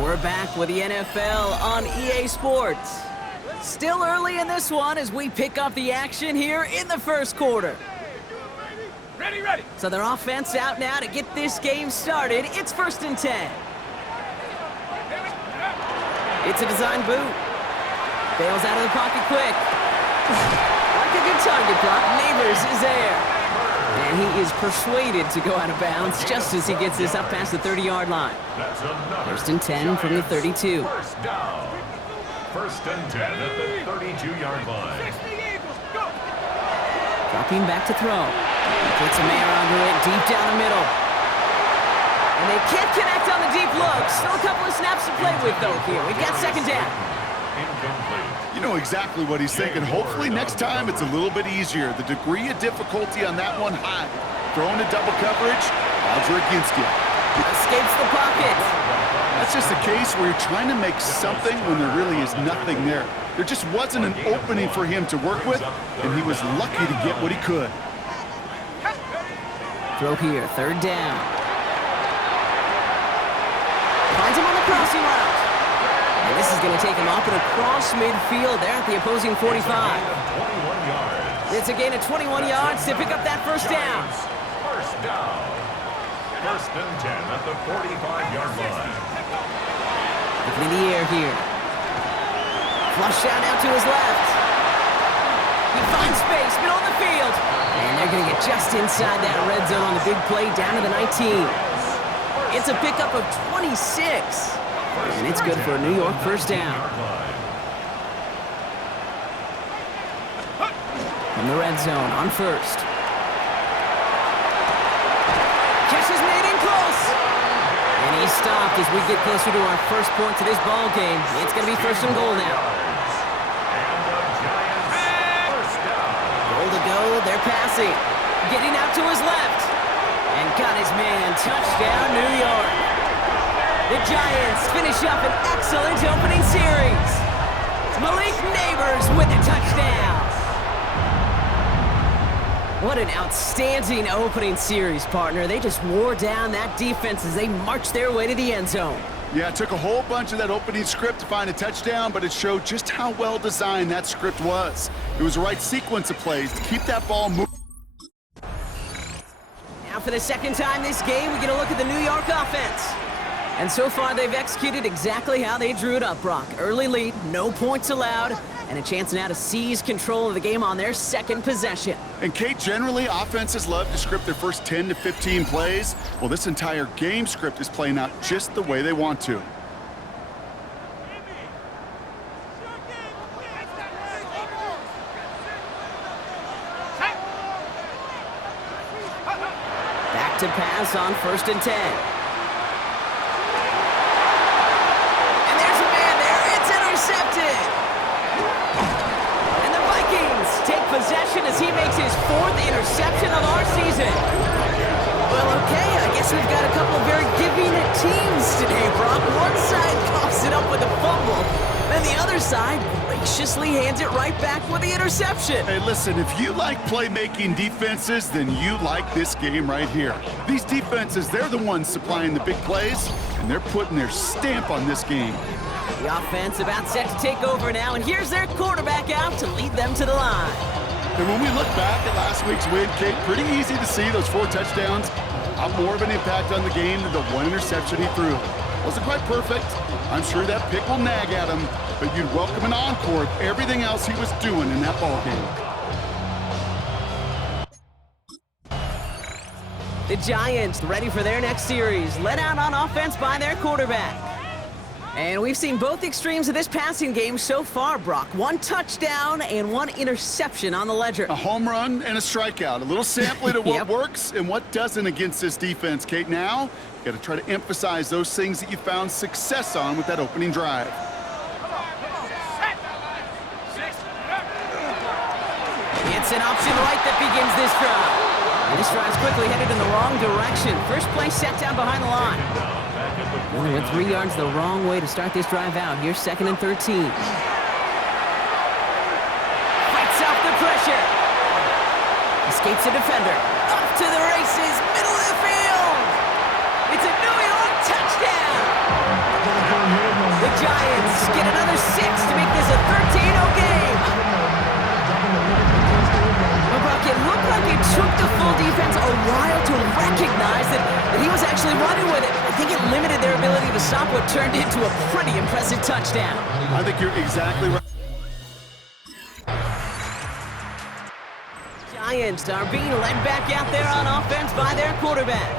We're back with the NFL on EA Sports. Still early in this one as we pick up the action here in the first quarter. Ready. So their offense out now to get this game started. It's 1st and 10. It's a design boot. Bails out of the pocket quick. Like a good target block, Neighbors is there. And he is persuaded to go out of bounds just as he gets this up past the 30-yard line. 1st and 10 from the 32. First down. 1st and 10 at the 32-yard line. Dropping back to throw. He puts a man under it deep down the middle. And they can't connect on the deep look. Still a couple of snaps to play with, though, here. We've got 2nd down. Incomplete. You know exactly what he's thinking. Hopefully next time it's a little bit easier. The degree of difficulty on that one high. Throwing a double coverage, odds are against you. Escapes the pocket. That's just a case where you're trying to make something when there really is nothing there. There just wasn't an opening for him to work with, and he was lucky to get what he could. Throw here, 3rd down. Finds him on the crossing route. And this is going to take him up and across midfield there at the opposing 45. 21 yards. It's a gain of 21 yards to pick up that 1st down. First down. 1st and 10 at the 45-yard line. Looking in the air here. Flush out now to his left. He finds space, middle of the field. And they're going to get just inside that red zone on the big play down to the 19. It's a pickup of 26. And it's good for a New York 1st down. From the red zone on 1st. Catch is made in close. And he's stopped as we get closer to our first point to this ball game. It's going to be 1st and goal now. Goal to go, they're passing. Getting out to his left. And got his man. Touchdown, New York. The Giants finish up an excellent opening series. Malik Neighbors with a touchdown. What an outstanding opening series, partner. They just wore down that defense as they marched their way to the end zone. Yeah, it took a whole bunch of that opening script to find a touchdown, but it showed just how well designed that script was. It was the right sequence of plays to keep that ball moving. Now for the 2nd time this game, we get a look at the New York offense. And so far, they've executed exactly how they drew it up, Brock. Early lead, no points allowed, and a chance now to seize control of the game on their 2nd possession. And Kate, generally, offenses love to script their first 10 to 15 plays. Well, this entire game script is playing out just the way they want to. Back to pass on 1st and 10. Possession as he makes his 4th interception of our season. Well, okay, I guess we've got a couple of very giving teams today, Brock. One side coughs it up with a fumble, then the other side graciously hands it right back with the interception. Hey, listen, if you like playmaking defenses, then you like this game right here. These defenses, they're the ones supplying the big plays, and they're putting their stamp on this game. The offense about set to take over now, and here's their quarterback out to lead them to the line. And when we look back at last week's win, Kate, pretty easy to see those 4 touchdowns have more of an impact on the game than the 1 interception he threw. Wasn't quite perfect. I'm sure that pick will nag at him, but you'd welcome an encore of everything else he was doing in that ball game. The Giants ready for their next series, led out on offense by their quarterback. And we've seen both extremes of this passing game so far, Brock. 1 touchdown and 1 interception on the ledger. A home run and a strikeout. A little sampling of what works and what doesn't against this defense, Kate. Now, you got to try to emphasize those things that you found success on with that opening drive. It's an option right that begins this drive. And this drive's quickly headed in the wrong direction. First play set down behind the line. Only went 3 yards the wrong way to start this drive out. Here's 2nd and 13. Fights off the pressure. Escapes a defender. Off to the races. Middle of the field. It's a New York touchdown. limited their ability to stop what turned into a pretty impressive touchdown. I think you're exactly right. Giants are being led back out there on offense by their quarterback.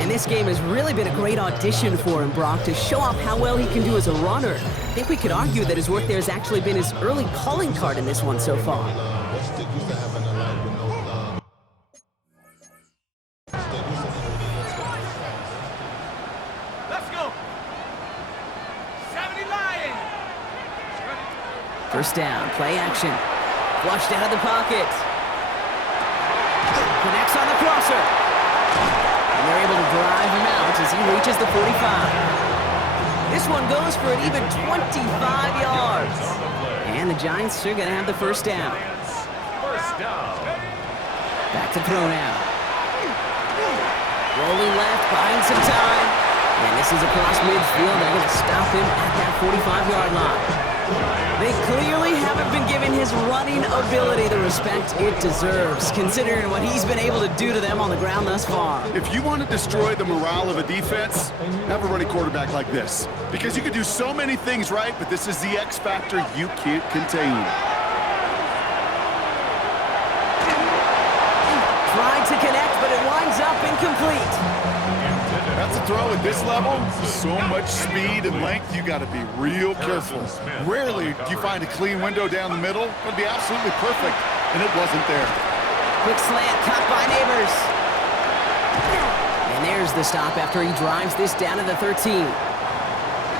And this game has really been a great audition for him, Brock, to show off how well he can do as a runner. I think we could argue that his work there has actually been his early calling card in this one so far. Let's go. 70 Lions. First down, play action. Flushed out of the pocket. Connects on the crosser. And they're able to drive him out as he reaches the 45. This one goes for an even 25 yards. And the Giants are going to have the first down. First down. Back to throw now. Rolling left, buying some time. And this is across midfield. They're going to stop him at that 45-yard line. They clearly haven't been giving his running ability the respect it deserves, considering what he's been able to do to them on the ground thus far. If you want to destroy the morale of a defense, have a running quarterback like this. Because you can do so many things right, but this is the X factor you can't contain. Tried to connect, but it winds up incomplete. That's a throw at this level. So much speed and length, you got to be real careful. Rarely do you find a clean window down the middle. It'd be absolutely perfect, and it wasn't there. Quick slant, caught by Neighbors. And there's the stop after he drives this down to the 13.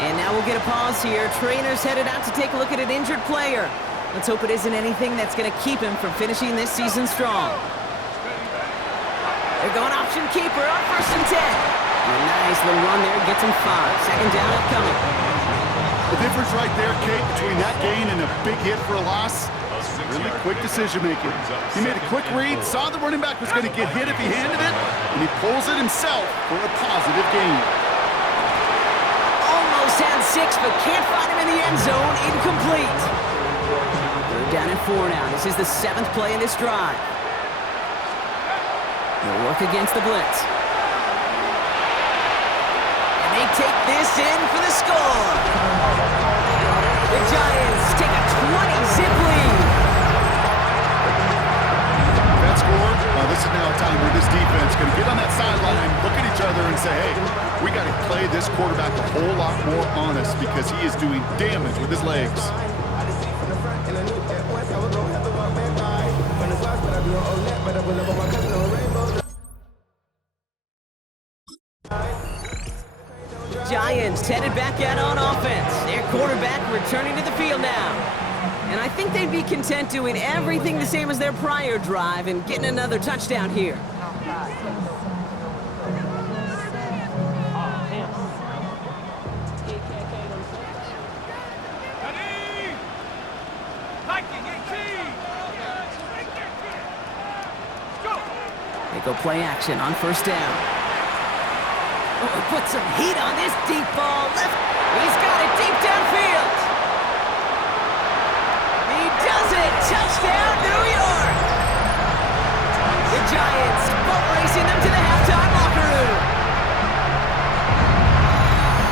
And now we'll get a pause here. Trainer's headed out to take a look at an injured player. Let's hope it isn't anything that's going to keep him from finishing this season strong. They're going option keeper on 1st and 10. A nice little run there, gets him 5. Second down upcoming. The difference right there, Kate, between that gain and a big hit for a loss, really quick decision-making. He made a quick read, saw the running back was going to get hit if he handed it, and he pulls it himself for a positive gain. Almost had 6, but can't find him in the end zone. Incomplete. They're down at 4 now. This is the 7th play in this drive. They'll work against the blitz. They take this in for the score. The Giants take a 20-zip lead. That score, this is now a time where this defense is going to get on that sideline, look at each other and say, hey, we got to play this quarterback a whole lot more honest because he is doing damage with his legs. Giants headed back out on offense. Their quarterback returning to the field now. And I think they'd be content doing everything the same as their prior drive and getting another touchdown here. They go play action on 1st down. Oh, put some heat on this deep ball. Left. He's got it deep downfield. He does it. Touchdown, New York. The Giants boat racing them to the halftime locker room.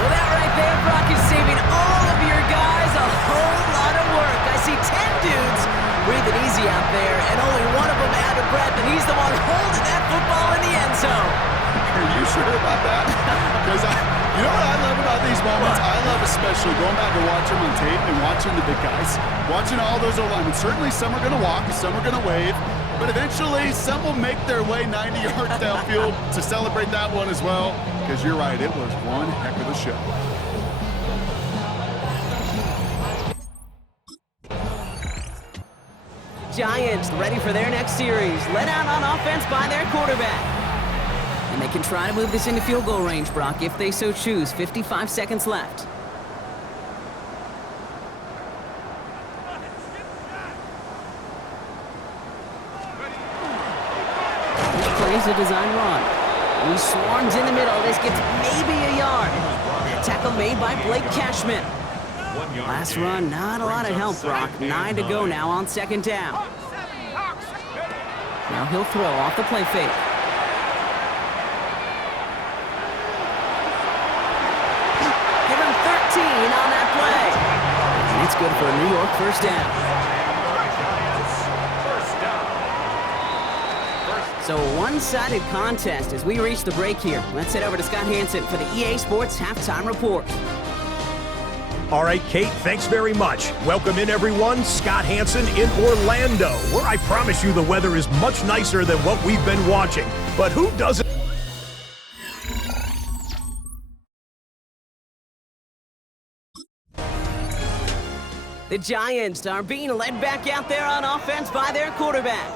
Well, that right there, Brock, is saving all of your guys a whole lot of work. I see 10 dudes breathing easy out there, and only one of them out of breath, and he's the one holding that football in the end zone. Are you sure about that? Because you know what I love about these moments? I love especially going back and watching on tape and watching the big guys, watching all those O-linemen. Certainly some are going to walk, some are going to wave, but eventually some will make their way 90 yards downfield to celebrate that one as well. Because you're right, it was one heck of a show. Giants ready for their next series. Led out on offense by their quarterback. And they can try to move this into field goal range, Brock, if they so choose. 55 seconds left. This plays a design run. He swarms in the middle. This gets maybe a yard. That tackle made by Blake Cashman. Last run, not a lot of help, Brock. 9 to go now on 2nd down. Now he'll throw off the play fake. It's good for a New York first down. So a one-sided contest as we reach the break here. Let's head over to Scott Hansen for the EA Sports Halftime Report. All right, Kate, thanks very much. Welcome in, everyone. Scott Hansen in Orlando, where I promise you the weather is much nicer than what we've been watching. But who doesn't? The Giants are being led back out there on offense by their quarterback.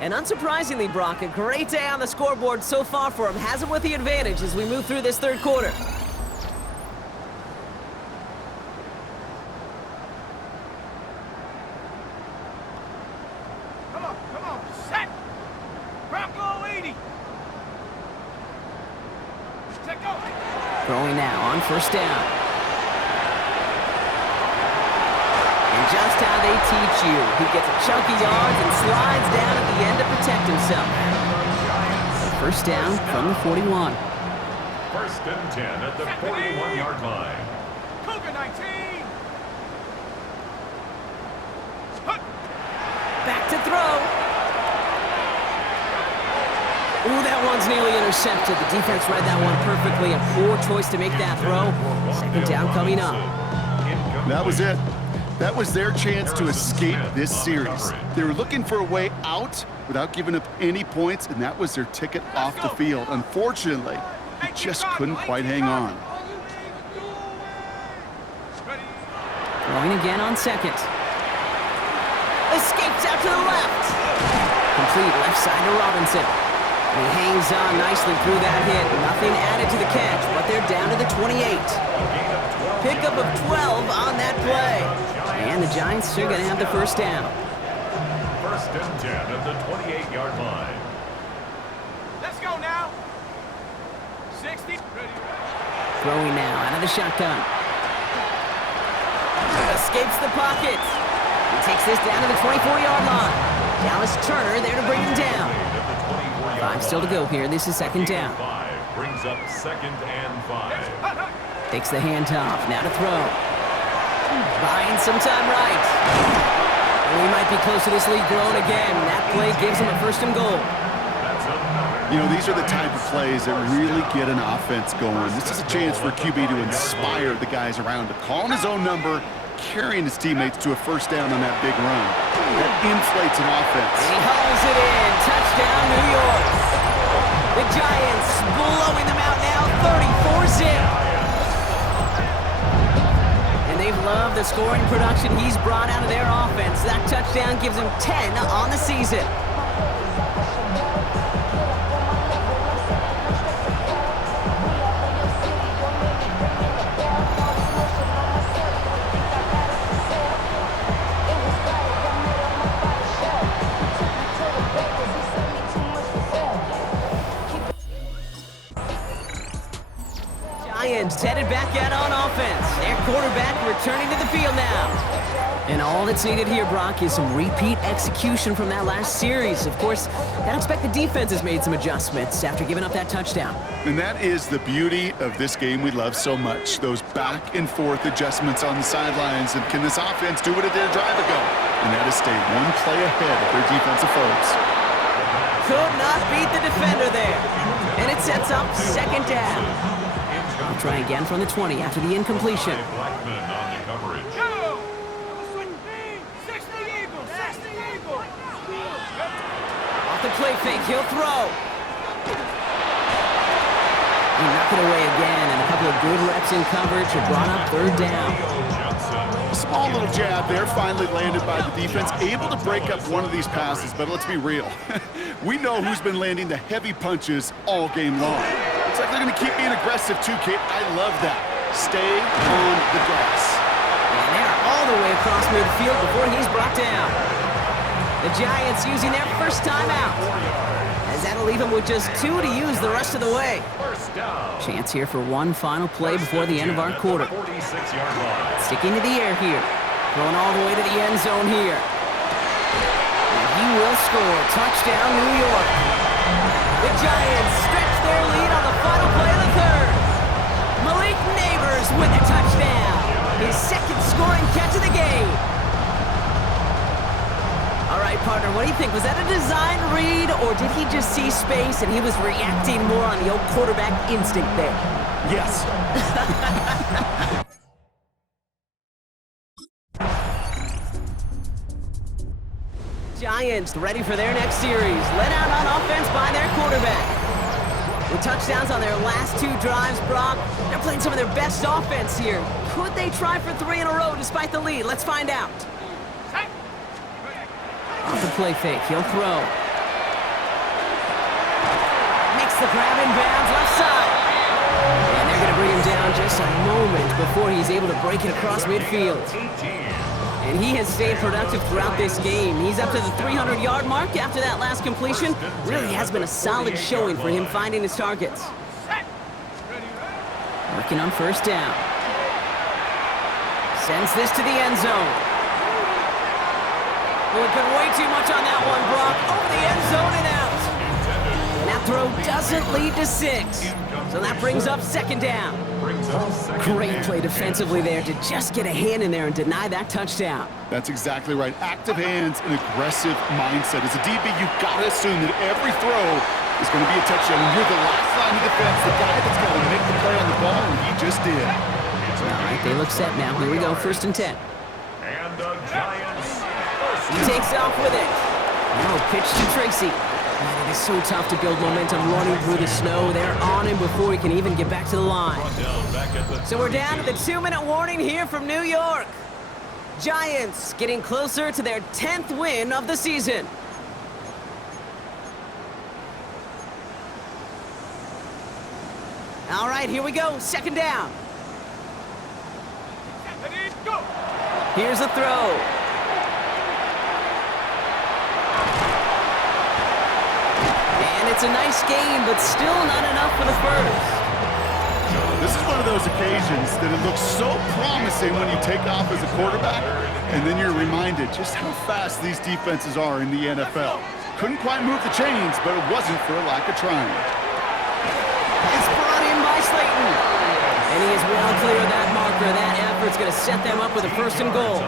And unsurprisingly, Brock, a great day on the scoreboard so far for him. Has him with the advantage as we move through this third quarter. Come on, set! Bronco 80! Set go! Throwing now on first down. And just how they teach you. He gets a chunky yards and slides down at the end to protect himself. First down from the 41. First and 10 at the 41-yard line. Cougar 19! Back to throw. Ooh, that one's nearly intercepted. The defense read that one perfectly. A poor choice to make that throw. Second down coming up. That was it. That was their chance to escape this series. They were looking for a way out without giving up any points, and that was their ticket off the field. Unfortunately, he just couldn't quite hang on. Throwing again on second. Escapes out to the left. Complete left side to Robinson. And he hangs on nicely through that hit. Nothing added to the catch, but they're down to the 28. Pickup of 12 on that play. And the Giants are going to have the first down. First and 10 at the 28-yard line. Let's go now! 60. Throwing now out of the shotgun. Escapes the pocket. He takes this down to the 24-yard line. Dallas Turner there to bring him down. 5 still to go here. This is second down. Brings up second and 5. Takes the handoff. Now to throw. Buying some time right. And we might be close to this lead growing again. That play gives him a first and goal. You know, these are the type of plays that really get an offense going. This is a chance for QB to inspire the guys around him. Calling his own number, carrying his teammates to a first down on that big run. That inflates an offense. And he hauls it in. Touchdown, New York. The Giants blowing them out now, 34-zip. And they've loved the scoring production he's brought out of their offense. That touchdown gives him 10 on the season. Giants headed back out on offense. Their quarterback returning to the field now. And all that's needed here, Brock, is some repeat execution from that last series. Of course, I'd expect the defense has made some adjustments after giving up that touchdown. And that is the beauty of this game we love so much. Those back and forth adjustments on the sidelines. And can this offense do what it did a drive ago? And that is stay one play ahead of their defensive foes. Could not beat the defender there. And it sets up second down. I'll try again from the 20 after the incompletion. Blackman on the coverage. Go! 60 Eagles! 60 Eagles! Off the play fake, he'll throw. He knocked it away again, and a couple of good reps in coverage have brought up third down. A small little jab there, finally landed by the defense. Able to break up one of these passes, but let's be real. We know who's been landing the heavy punches all game long. Looks like they're going to keep being aggressive too, Kate. I love that. Stay on the grass. And they're all the way across midfield before he's brought down. The Giants using their first timeout. As that'll leave them with just 2 to use the rest of the way. Chance here for one final play before the end of our quarter. Sticking to the air here. Throwing all the way to the end zone here. And he will score. Touchdown, New York. The Giants stretch their lead on the final play of the third. Malik Neighbors with a touchdown. His second scoring catch of the think? Was that a design read, or did he just see space and he was reacting more on the old quarterback instinct there? Yes. Giants ready for their next series. Led out on offense by their quarterback. With touchdowns on their last 2 drives, Brock, they're playing some of their best offense here. Could they try for 3 in a row despite the lead? Let's find out. Off the play fake, he'll throw. Makes the grab in bounds, left side. And they're going to bring him down just a moment before he's able to break it across midfield. And he has stayed productive throughout this game. He's up to the 300-yard mark after that last completion. Really has been a solid showing for him finding his targets. Working on first down. Sends this to the end zone. Oh, he put way too much on that one, Brock. Over the end zone and out. And that throw doesn't lead to 6. So that brings up second down. Great play defensively there to just get a hand in there and deny that touchdown. That's exactly right. Active hands and aggressive mindset. As a DB, you've got to assume that every throw is going to be a touchdown. And you're the last line of defense, the guy that's going to make the play on the ball, and he just did. All right, they look set now. Here we go, 1st and 10. And the Giants. He takes off with it. Now pitch to Tracy. Man, it is so tough to build momentum running through the snow. They're on him before he can even get back to the line. So we're down to the 2-minute warning here from New York. Giants getting closer to their 10th win of the season. All right, here we go. 2nd down. Here's a throw. It's a nice game, but still not enough for the first. This is one of those occasions that it looks so promising when you take off as a quarterback, and then you're reminded just how fast these defenses are in the NFL. Couldn't quite move the chains, but it wasn't for a lack of trying. It's brought in by Slayton. And he is well clear of that marker. That effort's going to set them up with a 1st and goal.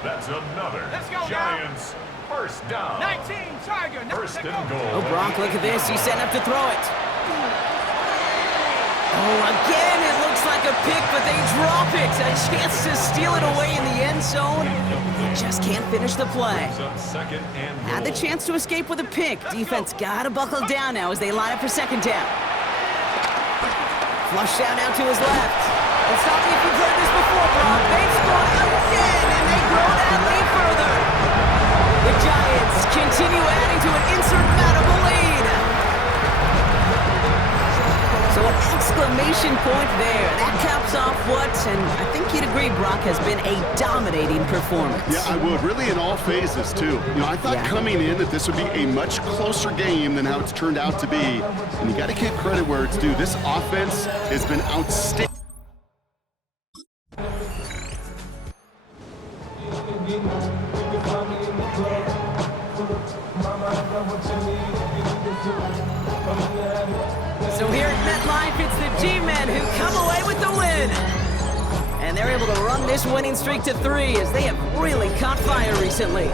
That's another Giants. First down. 19, Tiger. 1st and goal. Oh, Brock, look at this. He's setting up to throw it. Oh, again, it looks like a pick, but they drop it. A chance to steal it away in the end zone. They just can't finish the play. Had the chance to escape with a pick. Defense got to buckle down now as they line up for 2nd down. Flush down now to his left. And stop me if you've heard this before, Brock. They've scored again, and they grow that lead further. The Giants continue adding to an insurmountable lead. So an exclamation point there. That caps off what, and I think you'd agree, Brock, has been a dominating performance. Yeah, I would. Really in all phases, too. You know, I thought coming in that this would be a much closer game than how it's turned out to be. And you got to give credit where it's due. This offense has been outstanding. So here at MetLife, it's the G-Men who come away with the win. And they're able to run this winning streak to 3 as they have really caught fire recently.